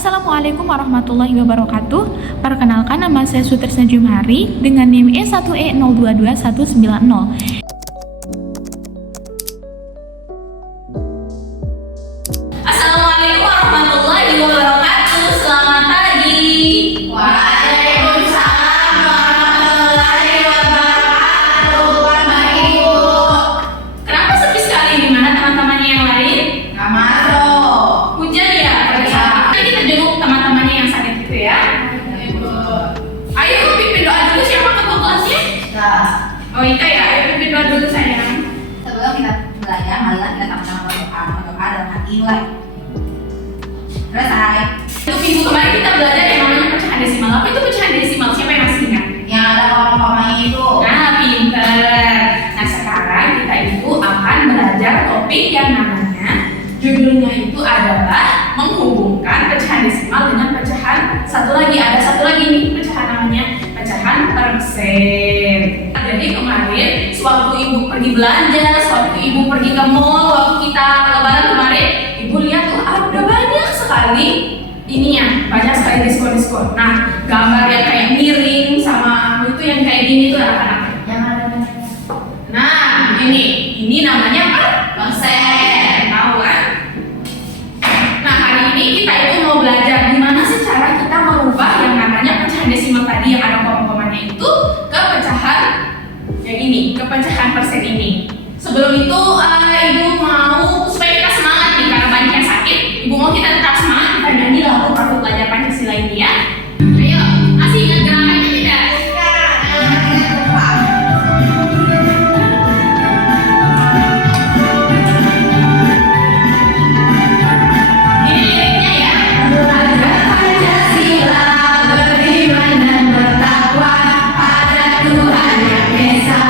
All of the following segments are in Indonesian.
Assalamualaikum warahmatullahi wabarakatuh. Perkenalkan, nama saya Sutrisna Jumhari dengan NIM E1E022190. Assalamualaikum warahmatullahi wabarakatuh. Selamat pagi. Waalaikumsalam warahmatullahi wabarakatuh. Bapak Ibu. Kenapa sepi sekali? Di mana teman-temannya yang lain? Nggak masuk. Hujan ya? Iya. Jadi kita jenguk teman-temannya yang sakit itu ya. Ayo pimpin doa dulu, siapa ketua kelasnya? Nah, Oh Ika ya, ayo pimpin doa dulu sayang. sebelum kita belajar, marilah kita sama-sama berdoa dalam hati mulai. Selesai. Itu minggu kemarin kita belajar yang namanya pecahan desimal. Apa itu pecahan desimal? Siapa yang masih ingat? Yang ada koma-komanya itu. Nah, pinter. Nah, sekarang kita itu akan belajar topik yang namanya judulnya itu adalah menghubungkan pecahan desimal dengan pecahan satu lagi. Ada satu lagi nih pecahan namanya pecahan persen. Jadi kemarin sewaktu ibu pergi belanja, sewaktu ibu pergi ke mall, waktu kita lebaran kemarin, ibu lihat tuh ada banyak sekali ininya, banyak sekali diskon-diskon. Nah, gambar yang kayak miring sama itu yang kayak gini tuh anak-anak. Yang ada Nah, ini namanya persen, tahu kan? Nah, hari ini kita itu mau belajar gimana sih cara kita merubah yang namanya pecahan desimal tadi yang ada koma-komanya itu ke pecahan yang ini, ke pecahan persen ini. Sebelum itu, ibu mau supaya kita semangat nih karena banyak yang sakit. Ibu mau kita tetap semangat, kita nyanyi lagu Pramuka Belajar Pancasila ini ya. Ayo, masih ingat gerakannya tidak? Ini liriknya ya. Agar Pancasila beriman dan bertakwa pada Tuhan Yang Esa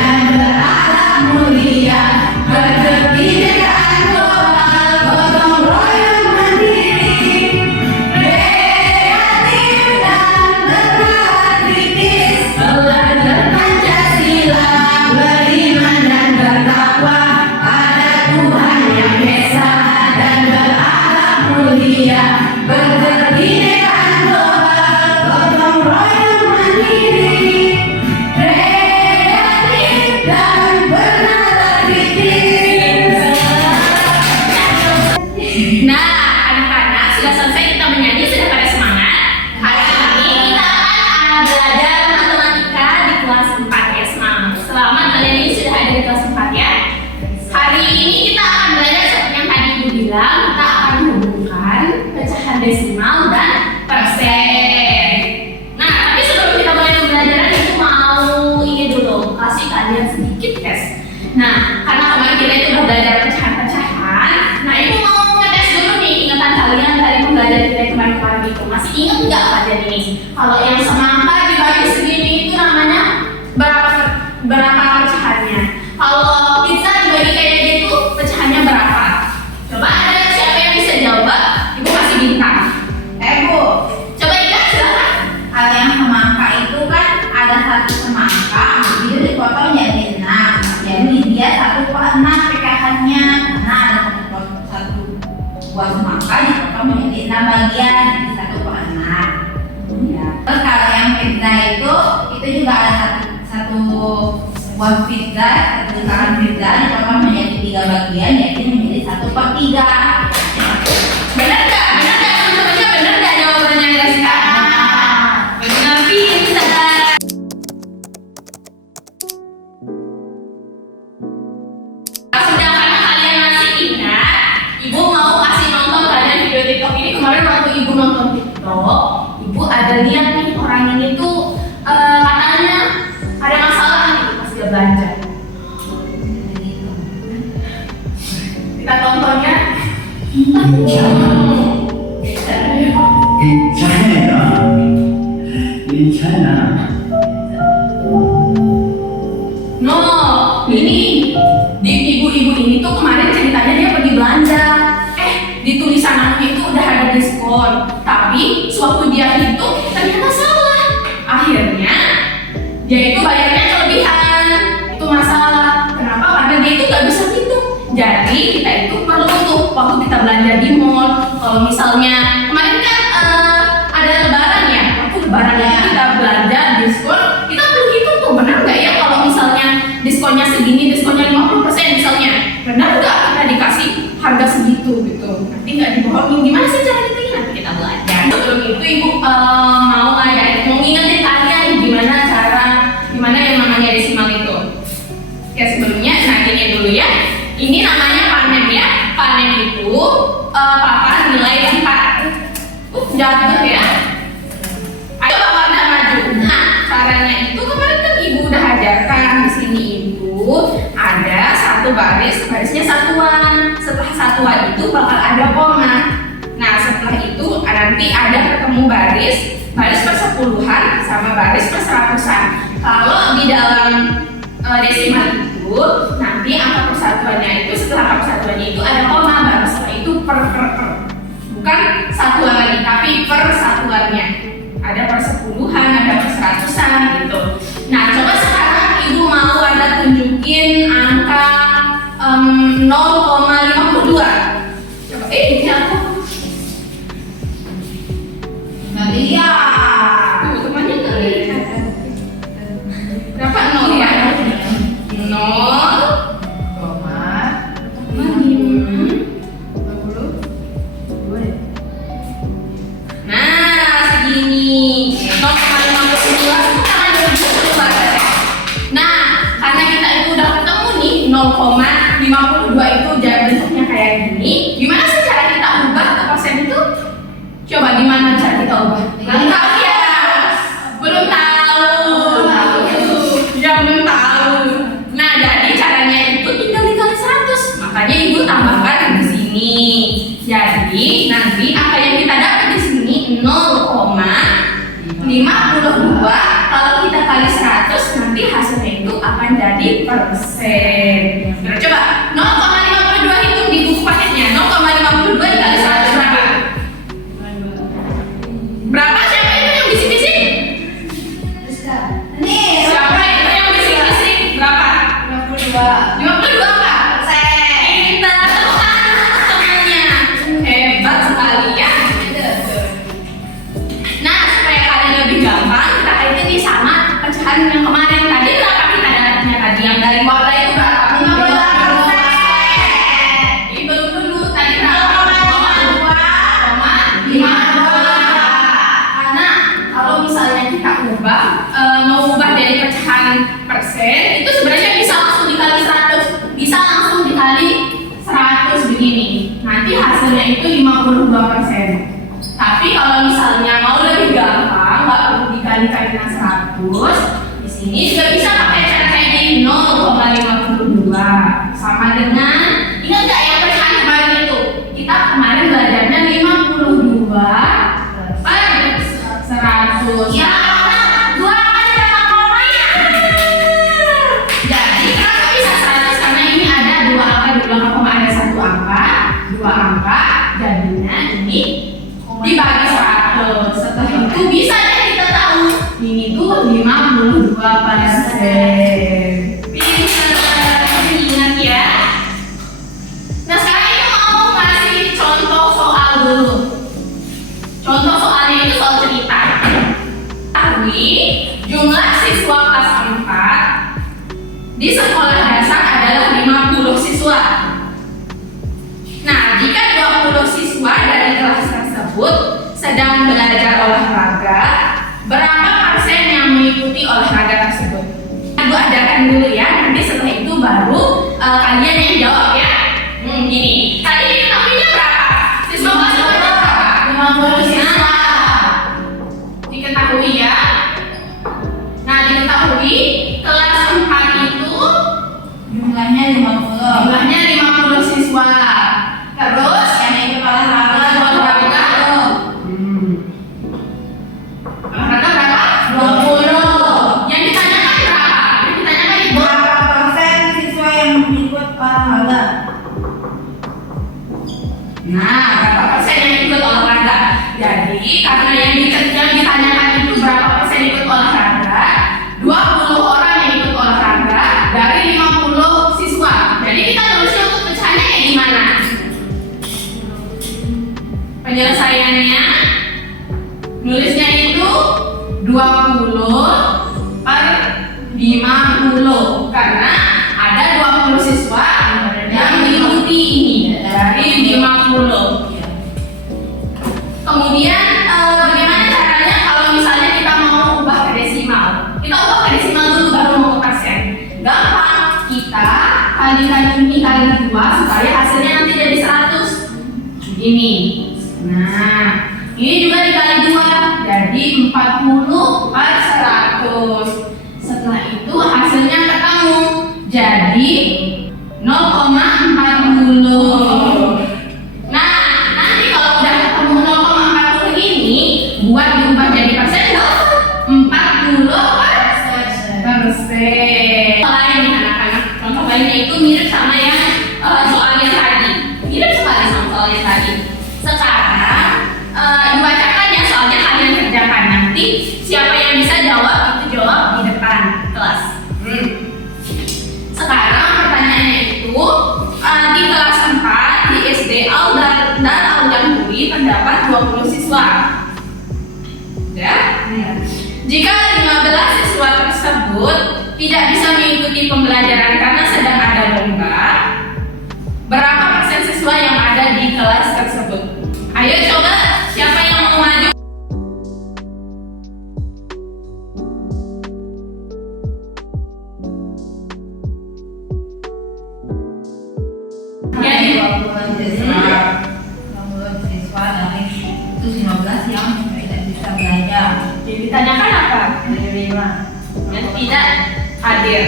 dan berakhlak mulia, berkebinekaan global, gotong royong mandiri, kreatif dan bernalar kritis, belajar Pancasila beriman dan bertakwa pada Tuhan Yang Esa dan berakhlak mulia, berkebinekaan global, gotong royong mandiri, kreatif dan bernalar kritis. Nah, anak-anak sudah selesai kita menyanyi, sudah pada semangat. Hari ini kita akan belajar matematika di kelas 4 ya, semangat. Selamat kalian ini sudah ada di kelas 4 ya. Hari ini kita akan belajar seperti yang tadi ibu bilang, kita akan menghubungkan pecahan desimal dan persen. Nah, tapi sebelum kita mulai pembelajaran itu mau ini dulu, kasih kalian sedikit tes. Nah, karena kemarin kita itu udah belajar pecahan-pecahan, nah ibu mau ngetes dulu nih ingatan kalian dari pembelajaran kita yang kemarin-kemarin itu. Masih ingat nggak pelajaran ini? Kalau yang semangka dibagi segini itu namanya berapa pecahannya? Kalau pizza dibagi kayak gitu, pecahannya berapa? Coba ada siapa yang bisa jawab? Ibu kasih bintang. Bu, Coba Ika, silakan. kalau yang semangka itu kan ada satu semangka, itu dipotong jadi 6. Jadi dia 1/6 pekahannya, karena ada satu buah semangka dipotong menjadi 6 bagian, jadi 1/6. Ya. Terus kalau yang pizza itu juga ada satu buah pizza, satu lingkaran pizza dipotong menjadi 3 bagian, jadi menjadi 1/3. Benar nggak? Benar nggak teman-temannya? Benar nggak jawabannya guys? Benar, pintar. Sudah karena kalian masih ingat, ibu mau kasih nonton kalian video TikTok ini. Kemarin waktu ibu nonton TikTok, ibu ada lihat nih orang ini tuh katanya ada masalah nih pas dia belanja. Kita tontonnya. In China, No, ini di ibu-ibu ini tuh kemarin ceritanya dia pergi belanja. Di tulisan anunya itu udah ada diskon, tapi sewaktu dia hitung ternyata salah. Akhirnya dia itu bayarnya kelebihan. Itu masalah. Kenapa? Karena dia itu nggak bisa hitung. Jadi kita itu perlu tuh waktu kita belanja di mall, kalau misalnya kemarin kan ada lebaran ya. Waktu lebaran ya kita belanja diskon. Kita perlu hitung tuh benar nggak ya kalau misalnya diskonnya segini, diskonnya 50% misalnya. Benar nggak kita dikasih harga segitu gitu. Nanti nggak dibohongin. Gimana sih cara kita ini? Nanti kita belajar. Sebelum itu ibu mau ngingetin kalian gimana yang namanya desimal itu. Ya sebelumnya ini dulu ya. Ini namanya panen ya. Panen itu papan nilai 4. Jatuh ya. Ayo Bapak udah maju. Nah, caranya itu kemarin kan Ibu udah ajarkan di sini Ibu ada satu barisnya satuan. Setelah satuan itu bakal ada koma. Nah, setelah itu nanti ada ketemu baris persepuluhan sama baris perseratusan. Kalau di dalam desimal itu nanti angka persatuannya itu setelah angka persatuannya itu ada koma, baru setelah itu per. Bukan satuan lagi tapi persatuannya. Ada persepuluhan, ada perseratusan gitu. Nah, coba sekarang Ibu mau ada tunjukin angka 0,52. Coba ini apa? Nggak lihat. Tuh, temannya nggak lihat. Berapa 0 ya? 0, Koma. 52 ya? Nah, segini 0,52 Nah, karena kita itu udah ketemu nih 0,52 itu jadi bentuknya kayak gini. Gimana sih cara kita ubah ke persen itu? Coba gimana cara kita ubah? Belum tahu ya? Belum tahu. Ya belum tahu. Nah, jadi caranya itu tinggal dikali 100. Makanya Ibu tambahkan di sini. Jadi nanti apa yang kita dapat di sini 0,52. Kalau kita kali 100 nanti hasilnya itu akan jadi persen. Nah, coba 0,52 itu di buku paketnya. 0,52 dikali 100 berapa? Berapa? Siapa itu yang bisik-bisik? Nih, Siapa itu yang bisik-bisik? Berapa? 52. 52 apa? Pintar temannya. Hebat sekali ya. Nah, supaya kalian lebih gampang, kita kaitin nih sama pecahan yang kemarin tadi. Berapa kita dapatnya tadi? Yang dari bawah itu berapa? 58%. Belum dulu, tadi berapa? 0,52. Karena kalau misalnya kita mau ubah dari pecahan persen, itu sebenarnya bisa langsung dikali 100. Bisa langsung dikali 100 begini. Nanti hasilnya itu 52%. Tapi kalau misalnya mau lebih gampang, nggak perlu dikali-kali dengan 100. Di sini juga bisa pakai cara kayak gini, 0,52 sama dengan, ingat nggak yang pecahan kemarin itu? Kita kemarin belajarnya 52 per 100. Ya, dua kali sama komanya. Jadi kenapa bisa 100? Karena ini ada dua angka, di belakang koma ada satu angka, dua angka, jadinya ini dibagi 100. Setelah itu bisa deh kita tahu ini tuh 52%. Pintar, ingat ya. Nah, sekarang ini mau ngasih contoh soal dulu. Contoh soalnya itu soal cerita. Ketahui jumlah siswa kelas 4 di sekolah dasar adalah 50 siswa. Nah, jika 20 siswa dari kelas tersebut sedang belajar olahraga, berapa persen yang mengikuti olahraga tersebut? Ibu ajarkan dulu ya, nanti setelah itu baru kalian yang jawab ya. Gini, tadi diketahuinya berapa? Siswa kelas 4 berapa? 50 siswa. Diketahui ya. Nah, diketahui kelas 4 itu Jumlahnya 50 siswa. Terus yang ikut olahraga olahraga berapa? 20. Yang ditanyakan berapa? Yang ditanyakan itu berapa persen siswa yang ikut olahraga? nah, berapa persen yang ikut olahraga? Jadi karena yang ditanyakan itu berapa persen ikut olahraga, 20 orang yang ikut olahraga dari 50 siswa. Jadi kita nulisnya untuk pecahannya kayak gimana? Penyelesaiannya kita kalikan ini kali 2 supaya hasilnya nanti jadi 100. Ini. Nah, ini juga dikali 2 jadi 40 per 100. Setelah itu hasilnya ketemu jadi 0,40. Nah, nanti kalau udah ketemu 0,40 ini buat diubah jadi persen 40%. Lain nih anak-anak, contoh lainnya itu mirip sama yang soal yang tadi. Mirip sekali sama soal yang tadi. Sekarang dibacakan ya soalnya kalian kerjakan nanti. Siapa yang bisa jawab itu jawab di depan kelas. Sekarang pertanyaannya itu di kelas 4 di SD Al dan Al Jamhuri terdapat 20 siswa. Ya? Jika 15 siswa tersebut tidak bisa mengikuti pembelajaran karena sedang ada lomba, berapa persen siswa yang ada di kelas tersebut? Ayo coba, siapa yang mau maju? Jadi 20 siswa dari itu 15 yang tidak bisa belajar. Yang ditanyakan apa? Yang tidak hadir.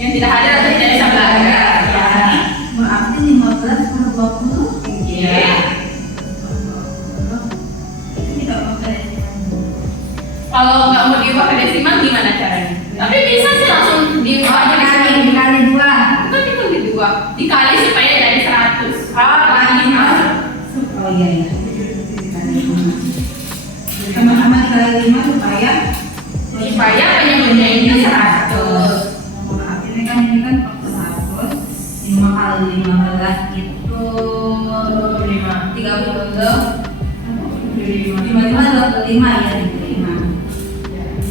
Yang tidak hadir atau tidak bisa belajar. Ya. Berarti 15 per 20. Iya. Itu tidak pakai desimal. Kalau nggak mau diubah ke desimal gimana caranya? Tapi bisa sih langsung diubah ke desimal. Dikali 2. Bukan itu dikali supaya jadi 100. Oh iya iya. Sama-sama dikali 5 supaya penyebutnya itu 100. Artinya kan ini kan 100. 5 kali 15 itu 30. 55 ya 25.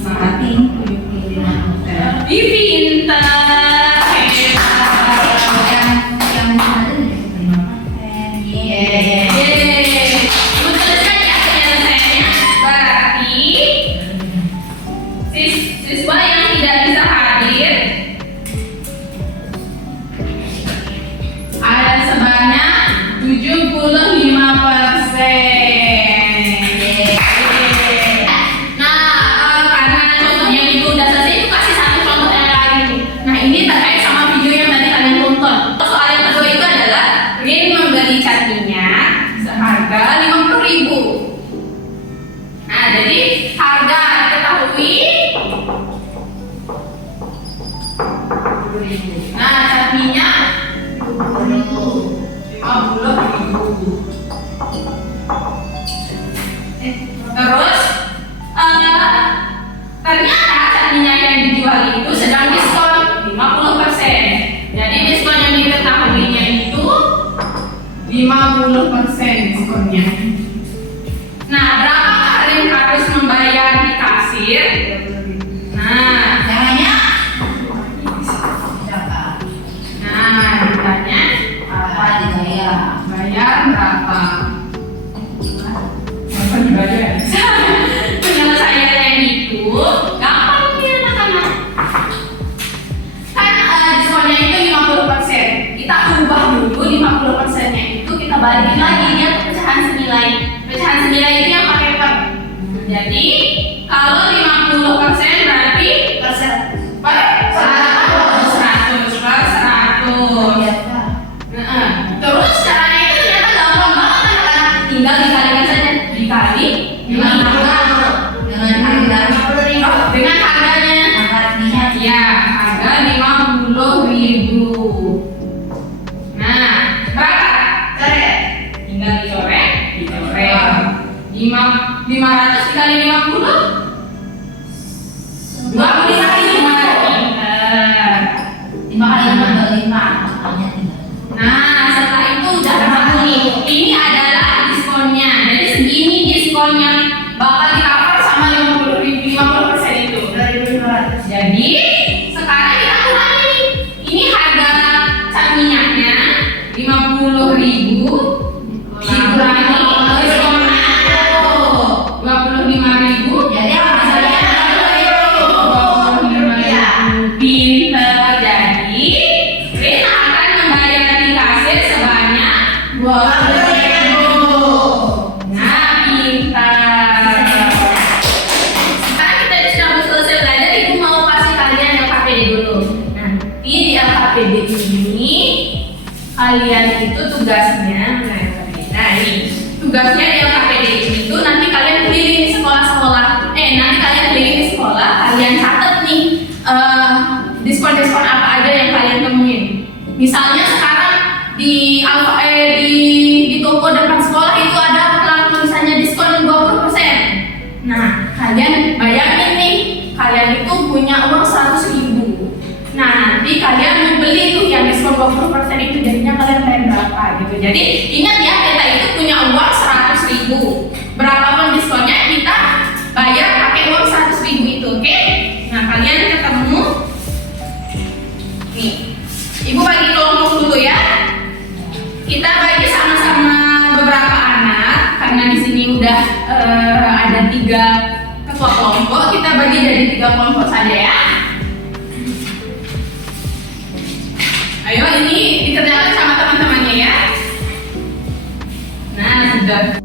Berarti 75%. Ih, pintar, hebat. Yang ada 75%. Yeay. Betul kan ya penyelesaiannya? Berarti siswa yang tidak bisa hadir ada sebanyak 75%. Nah, karena contohnya itu udah selesai, itu kasih satu contoh yang lain. Nah, ini terkait sama video yang tadi kalian tonton. Soal yang kedua itu adalah Rin membeli cat minyak seharga 50.000. Nah, jadi harga diketahui. Nah, cat minyak 50.000. Terus ternyata cat minyak yang dijual itu sedang diskon 50%. Jadi diskon yang diketahuinya itu 50% diskonnya. Nah, berapa kalian harus membayar di kasir? Nah, Caranya ditanya apa dibayar? bayar berapa? Berapa dibayar? Penyelesaiannya itu gampang nih anak-anak. Kan diskonnya itu 50%. Kita ubah dulu 50%-nya itu kita balikin lagi dia ke pecahan senilai. Pecahan senilai itu yang pakai per. Jadi kalau 50% berarti per 100 per 100. Terus caranya itu ternyata gampang banget anak-anak. Tinggal dikalikan saja. Dikali dengan harganya. Ya, harga 50.000. Nah, berapa? Coret. Tinggal dicoret. 500 dikali 50. 25.000. Nah, setelah itu udah ketemu nih. Ini adalah diskonnya. Jadi segini diskonnya bakal di-cover sama 50% itu. 2.500. Jadi sekarang kita kurangi nih. Ini harga cat minyaknya 50.000 dikurangi diskonnya 25.000. Jadi hasilnya 25.000. Pinter. Jadi KPD ini kalian itu tugasnya, nah ini tugasnya di KPD itu nanti kalian keliling di sekolah-sekolah. Nanti kalian keliling di sekolah, kalian catat nih diskon-diskon apa aja yang kalian temuin. Misalnya sekarang di toko depan sekolah itu ada tulisannya diskon 20%. Nah, kalian bayangin nih, kalian itu punya uang 100.000. Nah, nanti kalian mau beli tuh yang diskon 20% itu, jadinya kalian bayar berapa gitu. Jadi ingat ya, kita itu punya uang 100.000. Berapapun diskonnya kita bayar pakai uang 100.000 itu, oke? Nah, kalian ketemu nih. Ibu bagi kelompok dulu ya. Kita bagi sama-sama beberapa anak karena di sini udah ada 3 ketua kelompok. Kita bagi jadi 3 kelompok saja ya. Ayo, ini dikerjakan sama teman-temannya ya. Nah, sudah.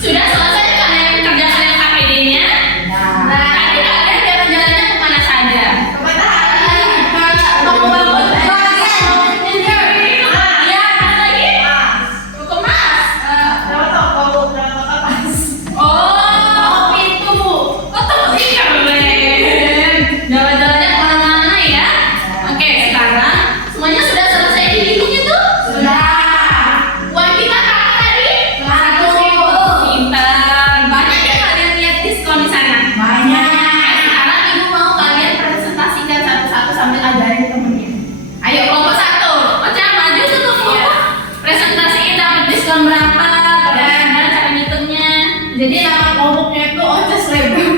Sudah selesai kalian kerjakan yang KPD-nya? Nanti kalian jalan-jalannya kemana saja? Jalan-jalannya kemana-mana ya? Oke, sekarang semuanya sudah selesai dihitung itu? Sudah. Uang kita berapa tadi? 100.000. Pintar. Banyak ya kalian lihat diskon di sana? Banyak. Sekarang ibu mau kalian presentasikan satu-satu sambil ajarin temennya. Ayo kelompok 1. Ocak maju tuh kelompok. Presentasiin dapat diskon berapa? Gimana cara ngitungnya? Jadi nama kelompoknya itu Ocak Selebgram.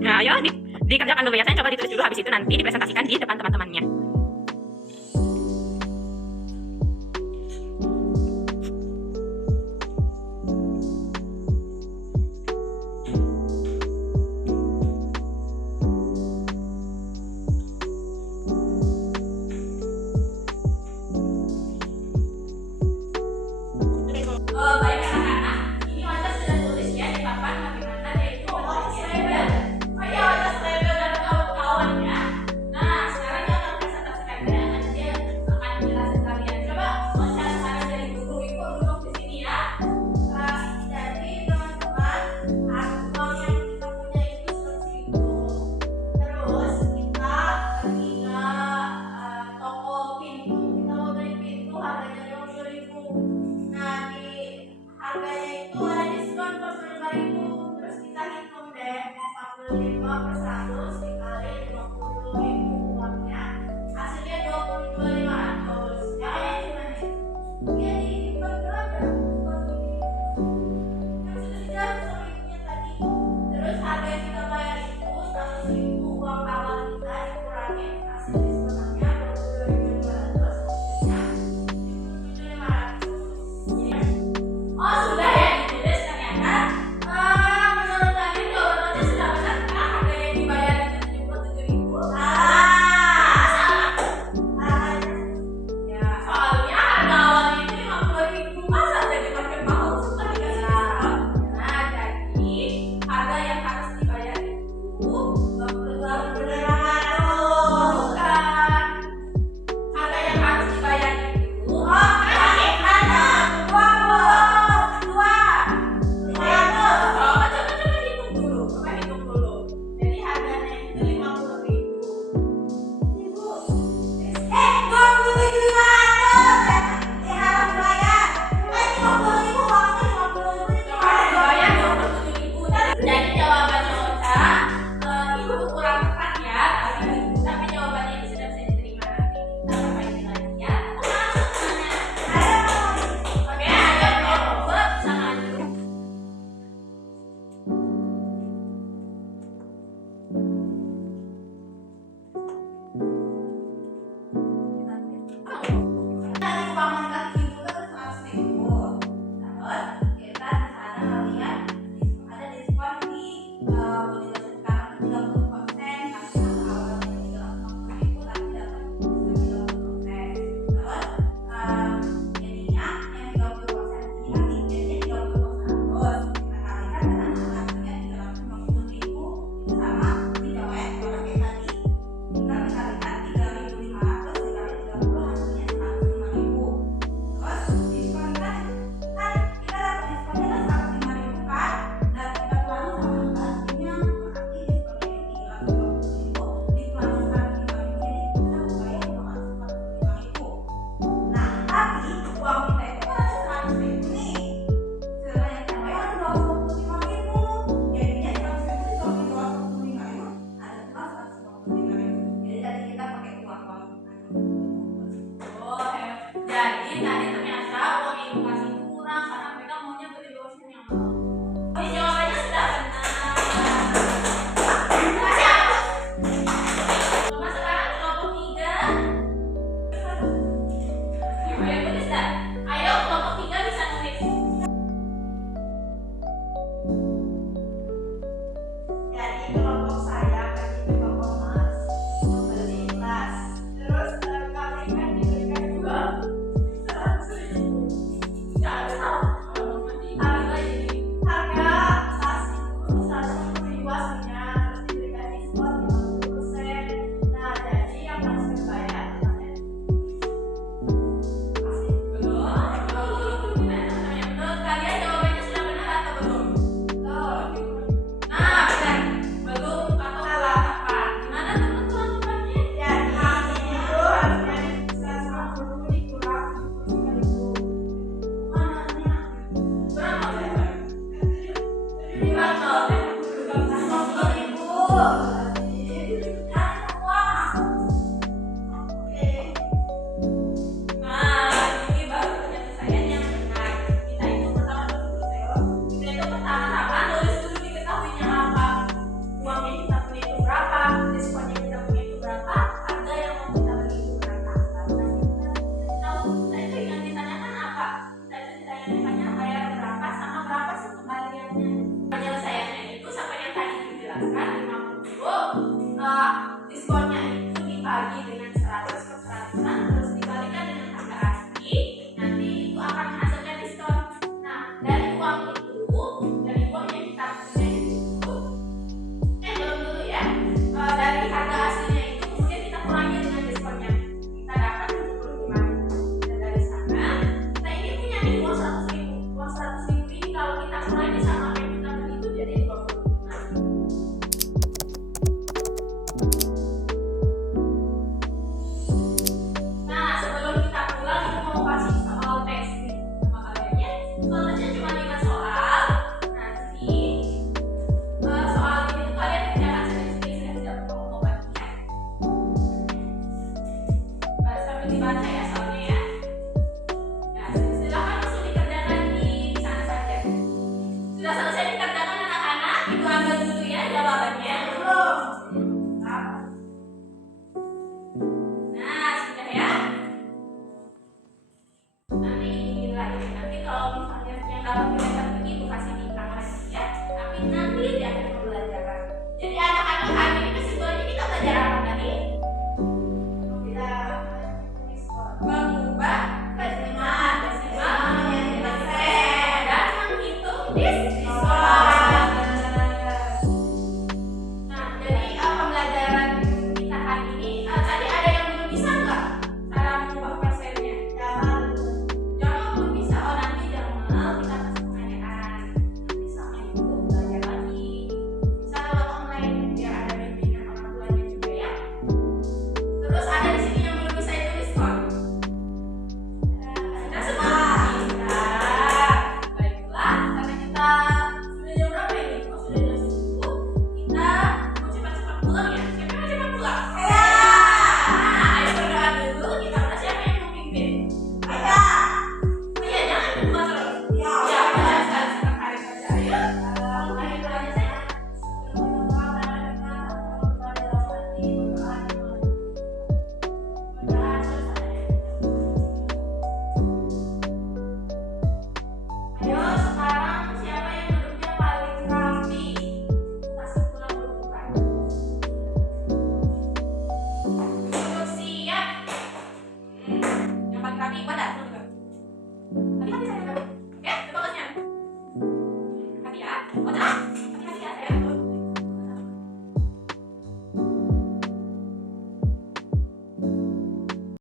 Nah, ayo dikerjakan dulu ya. Saya coba ditulis dulu, habis itu nanti dipresentasikan di depan teman-temannya. Baik anak-anak, ini Ocak sudah tulis ya di papan bagaimana dia itu Ocak Selebgram. Oh iya, Ocak Selebgram dan kawan-kawan ya. Nah, sekarang kita akan presentasi Penyelesaiannya itu seperti yang tadi dijelaskan 50, diskonnya itu dibagi dengan 100 per 100-an terus dibalikan dengan harga asli, nanti itu akan menghasilkan diskon. Nah, dari uang yang kita punya itu belum dulu ya, dari harga aslinya itu kemudian kita kurangi dengan diskonnya, kita dapat 75.000. Dan dari sana kita ini punya nih uang 100.000. Uang 100.000 ini kalau kita kurangi sama apa yang kita beli itu jadi 25.000. Nah, sebelum kita pulang kita mau kasih soal tes nih sama kalian ya. Soalnya cuma 5 soal. Nanti soal ini tuh kalian kerjakan sendiri-sendiri, saya tidak perlu obatnya. Sambil dibaca ya soalnya ya. Nah, silakan langsung dikerjakan di sana saja. Sudah selesai dikerjakan anak-anak? Ibu ambil dulu ya jawabannya. Belum. Nah, sudah ya. Nanti inilah ini. Nanti kalau misalnya yang dapat nilai tertinggi ibu kasih bintang lagi ya. Tapi nanti di akhir pembelajaran. Jadi anak-anak hari ini kesimpulannya kita belajar apa tadi? Kita mengubah desimal menjadi persen dan menghitung diskon. Nah, jadi pembelajaran kita hari ini tadi ada yang belum bisa nggak cara mengubah persennya? Jangan belum bisa. Oh, nanti Jamal kita kasih pertanyaan. Nanti sama ibu belajar lagi. Bisa lewat online biar ada bimbingan orang tuanya juga ya. Terus ada di sini yang belum bisa itu diskon. Sudah semua? Bisa. Baiklah, karena kita sudah jam berapa ini? Oh, sudah jam 10. Kita mau cepat-cepat pulang ya. Siapa yang mau cepat pulang? Saya. Nah, ayo berdoa dulu. Kita udah siapa yang mau pimpin? Saya. Oh iya, jangan berdoa terus. Ya, udah sekali saja. Ayo. Ayo doanya saya. Ayo sekarang siapa yang duduknya paling rapi? Kasih pulang dulu kan. Duduk siap. Yang paling rapi pada.